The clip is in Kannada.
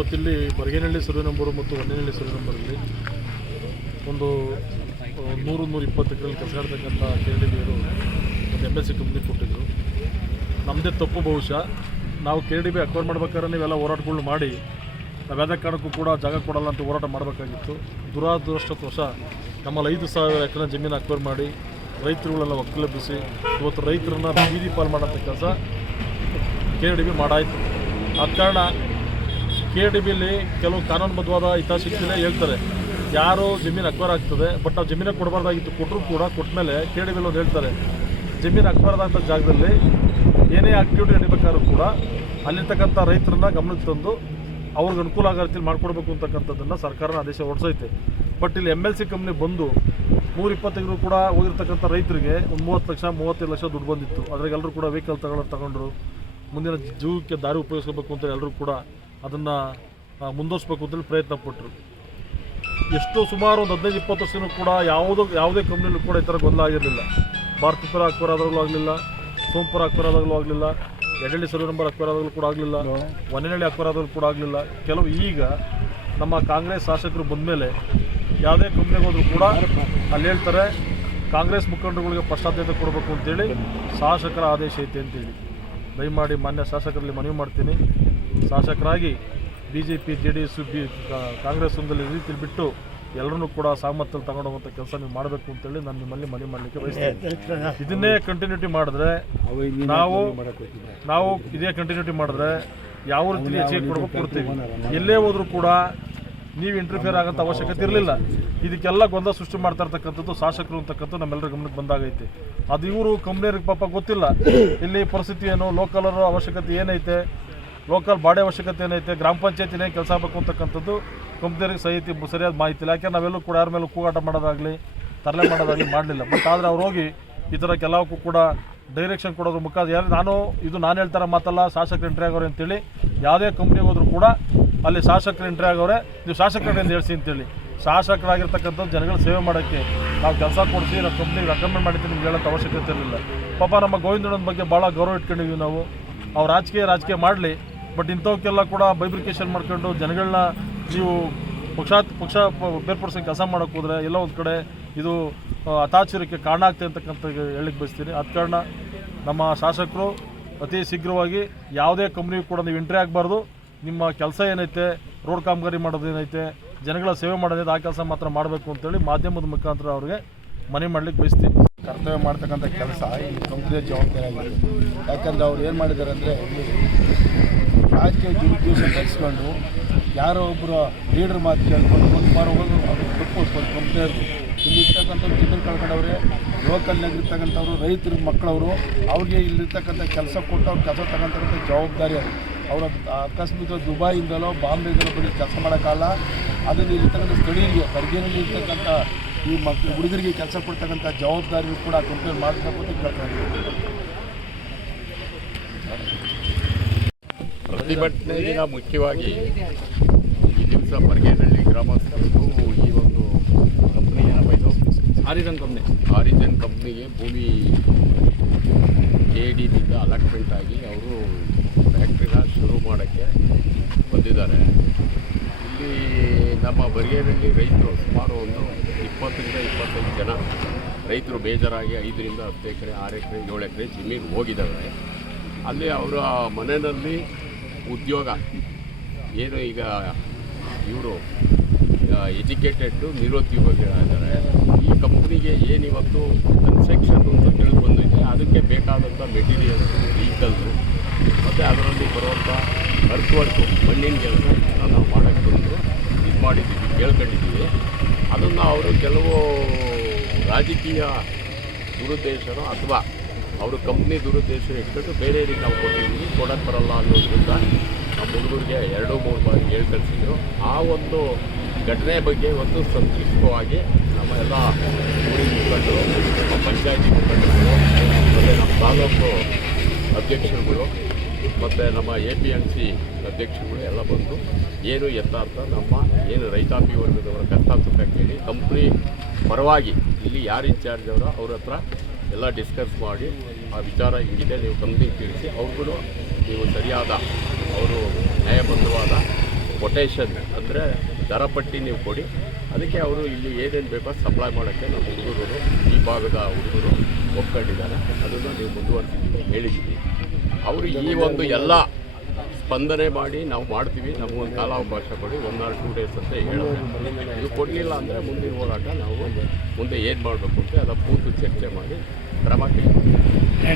ಸರ್ವೆ ನಂಬರು ಮತ್ತು ಹೊನ್ನೇನಹಳ್ಳಿ ಸರ್ವೆ ನಂಬರಲ್ಲಿ ಒಂದು ನೂರು ನೂರು ನೂರ ಇಪ್ಪತ್ತು ಎಕರೆಯಲ್ಲಿ ಕೆಲಸ ಮಾಡ್ತಕ್ಕಂಥ ಕೆ ಡಿ ಬಿಯರು ಒಂದು ಎಂ ಎಸ್ ಸಿ ಕಂಪ್ನಿ ಕೊಟ್ಟಿದ್ದರು ನಮ್ಮದೇ ತಪ್ಪು ಬಹುಶಃ. ನಾವು ಕೆ ಡಿ ಬಿ ಅಕ್ವೈರ್ ಮಾಡ್ಬೇಕಾದ್ರೆ ನೀವೆಲ್ಲ ಹೋರಾಟಗಳು ಮಾಡಿ, ನಾವು ಯಾವುದೇ ಕಾರಣಕ್ಕೂ ಕೂಡ ಜಾಗ ಕೊಡಲ್ಲ ಅಂತ ಹೋರಾಟ ಮಾಡಬೇಕಾಗಿತ್ತು. ದುರಾದೃಷ್ಟವಶ ನಮ್ಮಲ್ಲಿ ಐದು ಸಾವಿರ ಎಕರೆ ಜಮೀನು ಅಕ್ವೈರ್ ಮಾಡಿ, ರೈತರುಗಳೆಲ್ಲ ಒಕ್ಕಲೆಬ್ಬಿಸಿ ಇವತ್ತು ರೈತರನ್ನ ಬೀದಿ ಪಾಲು ಮಾಡೋಂಥ ಕೆಲಸ ಕೆ ಡಿ ಬಿ ಮಾಡಾಯಿತು. ಆದ ಕಾರಣ ಕೆ ಡಿ ಬಿಲಿ ಕೆಲವು ಕಾನೂನುಬದ್ಧವಾದ ಹಿತಾಸಕ್ತಿನೇ ಹೇಳ್ತಾರೆ. ಯಾರು ಜಮೀನು ಅಕ್ವರ್ ಆಗ್ತದೆ, ಬಟ್ ನಾವು ಜಮೀನೇ ಕೊಡಬಾರ್ದಾಗಿತ್ತು ಕೊಟ್ಟರು ಕೂಡ ಕೊಟ್ಟ ಮೇಲೆ ಕೆ ಡಿ ಬಿಲ್ ಒಂದು ಹೇಳ್ತಾರೆ, ಜಮೀನು ಅಕ್ವೈರ್ ಆದಂಥ ಜಾಗದಲ್ಲಿ ಏನೇ ಆಕ್ಟಿವಿಟಿ ನಡಿಬೇಕಾದ್ರೂ ಕೂಡ ಅಲ್ಲಿರ್ತಕ್ಕಂಥ ರೈತರನ್ನ ಗಮನಕ್ಕೆ ತಂದು ಅವ್ರಿಗೆ ಅನುಕೂಲ ಆಗೋ ರೀತಿಯಲ್ಲಿ ಮಾಡಿಕೊಡ್ಬೇಕು ಅಂತಕ್ಕಂಥದ್ದನ್ನು ಸರ್ಕಾರನ ಆದೇಶ ಹೊರಡಿಸೈತೆ. ಬಟ್ ಇಲ್ಲಿ ಎಂ ಎಲ್ ಸಿ ಕಂಪ್ನಿ ಬಂದು ನೂರ ಇಪ್ಪತ್ತೈದು ಕೂಡ ಹೋಗಿರ್ತಕ್ಕಂಥ ರೈತರಿಗೆ ಒಂದು ಮೂವತ್ತು ಲಕ್ಷ, ಮೂವತ್ತೈದು ಲಕ್ಷ ದುಡ್ಡು ಬಂದಿತ್ತು. ಅದ್ರಾಗ ಎಲ್ಲರೂ ಕೂಡ ವೆಹಿಕಲ್ ತಗೊಳ್ಳೋದು ತಗೊಂಡ್ರು. ಮುಂದಿನ ಜೀವಕ್ಕೆ ದಾರಿ ಉಪಯೋಗಿಸ್ಕೋಬೇಕು ಅಂತ ಎಲ್ಲರೂ ಕೂಡ ಅದನ್ನು ಮುಂದುವರಿಸ್ಬೇಕು ಅಂತೇಳಿ ಪ್ರಯತ್ನ ಪಟ್ಟರು ಎಷ್ಟೋ ಸುಮಾರು ಒಂದು ಹದಿನೈದು ಇಪ್ಪತ್ತು ವರ್ಷನೂ ಕೂಡ ಯಾವುದೋ ಯಾವುದೇ ಕಂಪ್ನಿಲೂ ಕೂಡ ಈ ಥರ ಗೊಂದಲ ಆಗಿರಲಿಲ್ಲ. ಭಾರತೀಪುರ ಅಕ್ವರ್ ಆದಾಗಲೂ ಆಗಲಿಲ್ಲ ಸೋಮಪುರ ಅಕ್ವರ್ ಆದಾಗಲೂ ಆಗಲಿಲ್ಲ ಎಡಳ್ಳಿ ಸರ್ವೆ ನಂಬರ್ ಅಕ್ಬರ್ ಆದಾಗಲೂ ಕೂಡ ಆಗಲಿಲ್ಲ ಒನ್ನೆನಳ್ಳಿ ಅಕ್ಬರ್ ಆದಾಗಲೂ ಕೂಡ ಆಗಲಿಲ್ಲ. ಕೆಲವು ಈಗ ನಮ್ಮ ಕಾಂಗ್ರೆಸ್ ಶಾಸಕರು ಬಂದಮೇಲೆ ಯಾವುದೇ ಕಂಪ್ನಿಗೆ ಹೋದರೂ ಕೂಡ ಅಲ್ಲಿ ಹೇಳ್ತಾರೆ ಕಾಂಗ್ರೆಸ್ ಮುಖಂಡರುಗಳಿಗೆ ಪಶ್ಚಾತ್ಯತೆ ಕೊಡಬೇಕು ಅಂತೇಳಿ ಶಾಸಕರ ಆದೇಶ ಐತೆ ಅಂತೇಳಿ. ದಯಮಾಡಿ ಮಾನ್ಯ ಶಾಸಕರಲ್ಲಿ ಮನವಿ ಮಾಡ್ತೀನಿ. ಶಾಸಕರಾಗಿ B J P J D S B Congress ಒಂದಲ್ಲಿ ರೀತಿಯಲ್ಲಿ ಬಿಟ್ಟು ಎಲ್ಲರನ್ನೂ ಕೂಡ ಸಾಮರ್ಥ್ಯದಲ್ಲಿ ತಗೊಂಡೋಗುವಂಥ ಕೆಲಸ ನೀವು ಮಾಡಬೇಕು ಅಂತೇಳಿ ನಾನು ನಿಮ್ಮಲ್ಲಿ ಮನವಿ ಮಾಡಲಿಕ್ಕೆ ಬಯಸ್ತೇನೆ. ಇದನ್ನೇ ಕಂಟಿನ್ಯೂಟಿ ಮಾಡಿದ್ರೆ ನಾವು ನಾವು ಇದೇ ಕಂಟಿನ್ಯೂಟಿ ಮಾಡಿದ್ರೆ ಯಾವ ರೀತಿ ಹೆಚ್ಚಿಗೆ ಕೊಡಬೇಕು ಕೊಡ್ತೀವಿ. ಎಲ್ಲೇ ಹೋದರೂ ಕೂಡ ನೀವು ಇಂಟರ್ಫಿಯರ್ ಆಗೋಂಥ ಅವಶ್ಯಕತೆ ಇರಲಿಲ್ಲ. ಇದಕ್ಕೆಲ್ಲ ಗೊಂದಲ ಸೃಷ್ಟಿ ಮಾಡ್ತಾ ಇರ್ತಕ್ಕಂಥದ್ದು ಶಾಸಕರು ಅಂತಕ್ಕಂಥ ನಮ್ಮೆಲ್ಲರ ಗಮನಕ್ಕೆ ಬಂದಾಗೈತೆ. ಅದು ಇವರು ಕಂಪ್ನಿಯವ್ರಿಗೆ ಪಾಪ ಗೊತ್ತಿಲ್ಲ. ಇಲ್ಲಿ ಪರಿಸ್ಥಿತಿ ಏನು ಲೋಕಲರ ಅವಶ್ಯಕತೆ ಏನೈತೆ? ಲೋಕಲ್ ಬಾಡಿ ಅವಶ್ಯಕತೆ ಏನೈತೆ, ಗ್ರಾಮ ಪಂಚಾಯತಿನೇ ಕೆಲಸ ಆಗಬೇಕು ಅಂತಕ್ಕಂಥದ್ದು ಕಂಪ್ನಿಯರಿಗೆ ಸಹಿತಿ ಸರಿಯಾದ ಮಾಹಿತಿ ಇಲ್ಲ. ಯಾಕೆ ನಾವೆಲ್ಲೂ ಕೂಡ ಯಾರ ಮೇಲೂ ಕೂಗಾಟ ಮಾಡೋದಾಗಲಿ, ತರಲೆ ಮಾಡೋದಾಗಲಿ ಮಾಡಲಿಲ್ಲ. ಬಟ್ ಆದರೆ ಅವ್ರು ಹೋಗಿ ಈ ಥರ ಕೆಲವಕ್ಕೂ ಕೂಡ ಡೈರೆಕ್ಷನ್ ಕೊಡೋದ್ರ ಮುಖಾಂತರ ಯಾರು ನಾನು ಇದು ನಾನು ಹೇಳ್ತಾರ ಮಾತಲ್ಲ, ಶಾಸಕರು ಎಂಟ್ರಿ ಆಗೋರು ಅಂತೇಳಿ, ಯಾವುದೇ ಕಂಪ್ನಿಗೆ ಹೋದರೂ ಕೂಡ ಅಲ್ಲಿ ಶಾಸಕರು ಎಂಟ್ರಿ ಆಗೋರೆ, ನೀವು ಶಾಸಕರಿಂದ ಹೇಳ್ಸಿ ಅಂತೇಳಿ. ಶಾಸಕರಾಗಿರ್ತಕ್ಕಂಥದ್ದು ಜನಗಳ ಸೇವೆ ಮಾಡೋಕ್ಕೆ ನಾವು ಕೆಲಸ ಕೊಡ್ತೀವಿ ನಾವು ಕಂಪ್ನಿಗೆ ರೆಕಮೆಂಡ್ ಮಾಡಿದ್ದೀವಿ ನಿಮ್ಗೆ ಹೇಳೋಕ್ಕೆ ಅವಶ್ಯಕತೆ ಇರಲಿಲ್ಲ. ಪಾಪ ನಮ್ಮ ಗೋವಿಂದಣ್ಣನ ಬಗ್ಗೆ ಭಾಳ ಗೌರವ ಇಟ್ಕೊಂಡಿದ್ದೀವಿ ನಾವು. ಅವ್ರು ರಾಜಕೀಯ ರಾಜಕೀಯ ಮಾಡಲಿ ಬಟ್ ಇಂಥವಕ್ಕೆಲ್ಲ ಕೂಡ ಬೈಬ್ರಿಕೇಷನ್ ಮಾಡ್ಕೊಂಡು ಜನಗಳನ್ನ ನೀವು ಪಕ್ಷ ಪಕ್ಷ ಬೇರ್ಪಡಿಸೋಕೆ ಕೆಲಸ ಮಾಡೋಕೆ ಹೋದರೆ ಎಲ್ಲ ಒಂದು ಕಡೆ ಇದು ಆ, ಹತಾಶಯಕ್ಕೆ ಕಾರಣ ಆಗ್ತದೆ ಅಂತಕ್ಕಂಥ ಹೇಳಿಕ್ಕೆ ಬಯಸ್ತೀನಿ. ಆದ ಕಾರಣ ನಮ್ಮ ಶಾಸಕರು ಅತಿ ಶೀಘ್ರವಾಗಿ ಯಾವುದೇ ಕಂಪ್ನಿಗೂ ಕೂಡ ನೀವು ಎಂಟ್ರಿ ಆಗಬಾರ್ದು. ನಿಮ್ಮ ಕೆಲಸ ಏನೈತೆ ರೋಡ್ ಕಾಮಗಾರಿ ಮಾಡೋದು ಏನೈತೆ ಜನಗಳ ಸೇವೆ ಮಾಡೋದೈತೆ ಆ ಕೆಲಸ ಮಾತ್ರ ಮಾಡಬೇಕು ಅಂತೇಳಿ ಮಾಧ್ಯಮದ ಮುಖಾಂತರ ಅವ್ರಿಗೆ ಮನವಿ ಮಾಡ್ಲಿಕ್ಕೆ ಬಯಸ್ತೀನಿ. ಕರ್ತವ್ಯ ಮಾಡ್ತಕ್ಕಂಥ ಕೆಲಸ ಈ ಕಂಪ್ನಿಯ ಜವಾಬ್ದಾರಿ ಯಾಕಂದರೆ ಯಾಕಂದ್ರೆ ಅವ್ರು ಏನು ಮಾಡಿದ್ದಾರೆ ಅಂದರೆ ರಾಜಕೀಯ ದುರುದ್ದೇಶ ಕಳಿಸ್ಕೊಂಡು ಯಾರೋ ಒಬ್ಬರು ಲೀಡರ್ ಮಾತು ಕೇಳ್ಕೊಂಡು ಒಂದು ಮಾರು ಹೋಗೋದು ತಪ್ಪು ಕಂಪ್ನಿಯವ್ರದ್ದು ಇಲ್ಲಿ ಇರ್ತಕ್ಕಂಥ ಜನರು ಕಳ್ಕೊಂಡವ್ರೆ ಲೋಕಲ್ನಾಗಿರ್ತಕ್ಕಂಥವ್ರು ರೈತರ ಮಕ್ಕಳವರು ಅವ್ರಿಗೆ ಇಲ್ಲಿರ್ತಕ್ಕಂಥ ಕೆಲಸ ಕೊಟ್ಟು ಅವ್ರು ಕೆಲಸ ತಗೊಂತಕ್ಕಂಥ ಜವಾಬ್ದಾರಿ ಅದು. ಅವರ ಅಕಸ್ಮಾತ್ ದುಬಾಯಿಂದಲೋ, ಬಾಂಬೆಯಿಂದಲೋ ಬರೀ ಕೆಲಸ ಮಾಡೋಕ್ಕಲ್ಲ ಅದನ್ನು ಇರ್ತಕ್ಕಂಥ ಸ್ಥಳೀಯರಿಗೆ ಬರ್ಗೇನಲ್ಲಿ ಇರ್ತಕ್ಕಂಥ ಈ ಮಕ್ಕಳು ಹುಡುಗರಿಗೆ ಕೆಲಸ ಕೊಡ್ತಕ್ಕಂಥ ಜವಾಬ್ದಾರಿಯೂ ಕೂಡ ಕಂಪ್ಲೇಂಟ್ ಮಾಡಬೇಕು ಅಂತ ಕೇಳ್ತಾರೆ ಪ್ರತಿಭಟನೆಗಿನ ಮುಖ್ಯವಾಗಿ ಈ ದಿವಸ ಮರ್ಗೇನಹಳ್ಳಿ ಗ್ರಾಮಸ್ಥರು ಈ ಒಂದು ಕಂಪ್ನಿ ಏನಪ್ಪ ಇದು ಆರಿಜನ್ ಕಂಪ್ನಿ ಆರಿಜನ್ ಕಂಪ್ನಿಗೆ ಭೂಮಿ ಕೆ ಡಿ ಬಿಂದ ಅಲಾಟ್ಮೆಂಟ್ ಆಗಿ ಅವರು ಫ್ಯಾಕ್ಟ್ರಿನ ಶುರು ಮಾಡೋಕ್ಕೆ ಬಂದಿದ್ದಾರೆ. ಇಲ್ಲಿ ನಮ್ಮ ಬರಿಗೇನಹಳ್ಳಿ ರೈತರು ಸುಮಾರು ಒಂದು ಇಪ್ಪತ್ತರಿಂದ ಇಪ್ಪತ್ತೈದು ಜನ ರೈತರು ಬೇಜಾರಾಗಿ ಐದರಿಂದ ಹತ್ತು ಎಕರೆ ಆರು ಎಕರೆ ಏಳು ಎಕರೆ ಜಮೀನು ಹೋಗಿದ್ದಾರೆ. ಅಲ್ಲಿ ಅವರ ಮನೆಯಲ್ಲಿ ಉದ್ಯೋಗ. ಏನು ಈಗ ಇವರು ಎಜುಕೇಟೆಡ್ ನಿರುದ್ಯೋಗಿಗಳಾದರೆ ಈ ಕಂಪ್ನಿಗೆ ಏನಿವತ್ತು ಕನ್ಸ್ಟ್ರಕ್ಷನ್ ಅಂತ ತಿಳಿದು ಬಂದಿದೆ ಅದಕ್ಕೆ ಬೇಕಾದಂಥ ಮೆಟೀರಿಯಲ್ಸು ವೆಹಿಕಲ್ಸು ಮತ್ತು ಅದರಲ್ಲಿ ಬರುವಂಥ ಅರ್ಥ ವರ್ಕು ಮಣ್ಣಿನ ಕೆಲಸ ನಾವು ಮಾಡೋಕ್ಕೆ ಬಂದು ಇದು ಮಾಡಿದ್ದೀವಿ, ಕೇಳ್ಕೊಂಡಿದ್ದೀವಿ. ಅದನ್ನು ಅವರು ಕೆಲವು ರಾಜಕೀಯ ದುರುದ್ದೇಶನೋ ಅಥವಾ ಅವರು ಕಂಪ್ನಿ ದುರುದ್ದೇಶ ಇಟ್ಕೊಂಡು ಬೇರೆಯವರಿಗೆ ನಾವು ಕೊಟ್ಟಿದ್ದೀವಿ ಕೊಡಕ್ಕೆ ಬರಲ್ಲ ಅನ್ನೋದ್ರಿಂದ ನಮ್ಮ ಹುಡುಗರಿಗೆ ಎರಡು, ಮೂರು ಬಾರಿ ಹೇಳಿ ಕಳಿಸಿದ್ರು. ಆ ಒಂದು ಘಟನೆ ಬಗ್ಗೆ ಒಂದು ಸಂಕ್ಷಿಪ್ತವಾಗಿ ನಮ್ಮ ಎಲ್ಲ ಊರಿನ ಮುಖಂಡರು, ನಮ್ಮ ಪಂಚಾಯತಿ ಮುಖಂಡರು, ಮತ್ತು ನಮ್ಮ ತಾಲೂಕು ಅಧ್ಯಕ್ಷರುಗಳು, ಮತ್ತು ನಮ್ಮ ಎ ಪಿ ಎಂ ಸಿ ಅಧ್ಯಕ್ಷರುಗಳು ಎಲ್ಲ ಬಂದು ಏನು ಯಥಾರ್ಥ ನಮ್ಮ, ಏನು ರೈತಾಪಿ ವರ್ಗದವರ ಕಷ್ಟ ಸುಖ ಕೇಳಿ, ಕಂಪ್ನಿ ಪರವಾಗಿ ಇಲ್ಲಿ ಯಾರು ಇನ್ಚಾರ್ಜ್ ಅವರೋ, ಅವ್ರ ಹತ್ರ ಎಲ್ಲ ಡಿಸ್ಕಸ್ ಮಾಡಿ ಆ ವಿಚಾರ ಹಿಂಗಿದೆ, ನೀವು ಕಂಪ್ನಿಗೆ ತಿಳಿಸಿ. ಅವ್ರಿಗೂ ನೀವು ಸರಿಯಾದ ಅವರು ನ್ಯಾಯಬದ್ಧವಾದ ಕೊಟೇಶನ್ ಅಂದರೆ ದರ ಪಟ್ಟಿ ನೀವು ಕೊಡಿ. ಅದಕ್ಕೆ ಅವರು ಇಲ್ಲಿ ಏನೇನು ಬೇಕೋ ಸಪ್ಲೈ ಮಾಡೋಕ್ಕೆ ನಮ್ಮ ಹುಡುಗರು, ಈ ಭಾಗದ ಹುಡುಗರು ಒಪ್ಕೊಂಡಿದ್ದಾರೆ. ಅದನ್ನು ನೀವು ಮುಂದುವರಿಸಿ ಹೇಳಿದ್ದೀವಿ. ಅವರು ಈ ಒಂದು ಎಲ್ಲ ಸ್ಪಂದನೆ ಮಾಡಿ ನಾವು ಮಾಡ್ತೀವಿ ನಮಗೊಂದು ಕಾಲಾವಕಾಶ ಕೊಡಿ ಒನ್ ಆರ್ ಟೂ ಡೇಸ್ ಅಂತ ಹೇಳಿದ್ರೆ ಇದು ಕೊಡಲಿಲ್ಲ ಅಂದರೆ ಮುಂದಿನ ಹೋರಾಟ ನಾವು ಮುಂದೆ ಏನು ಮಾಡಬೇಕು ಅಂತ ಎಲ್ಲ ಕೂತು ಚರ್ಚೆ ಮಾಡಿ ಕ್ರಮ ಕೈಗೊಳ್ತೀವಿ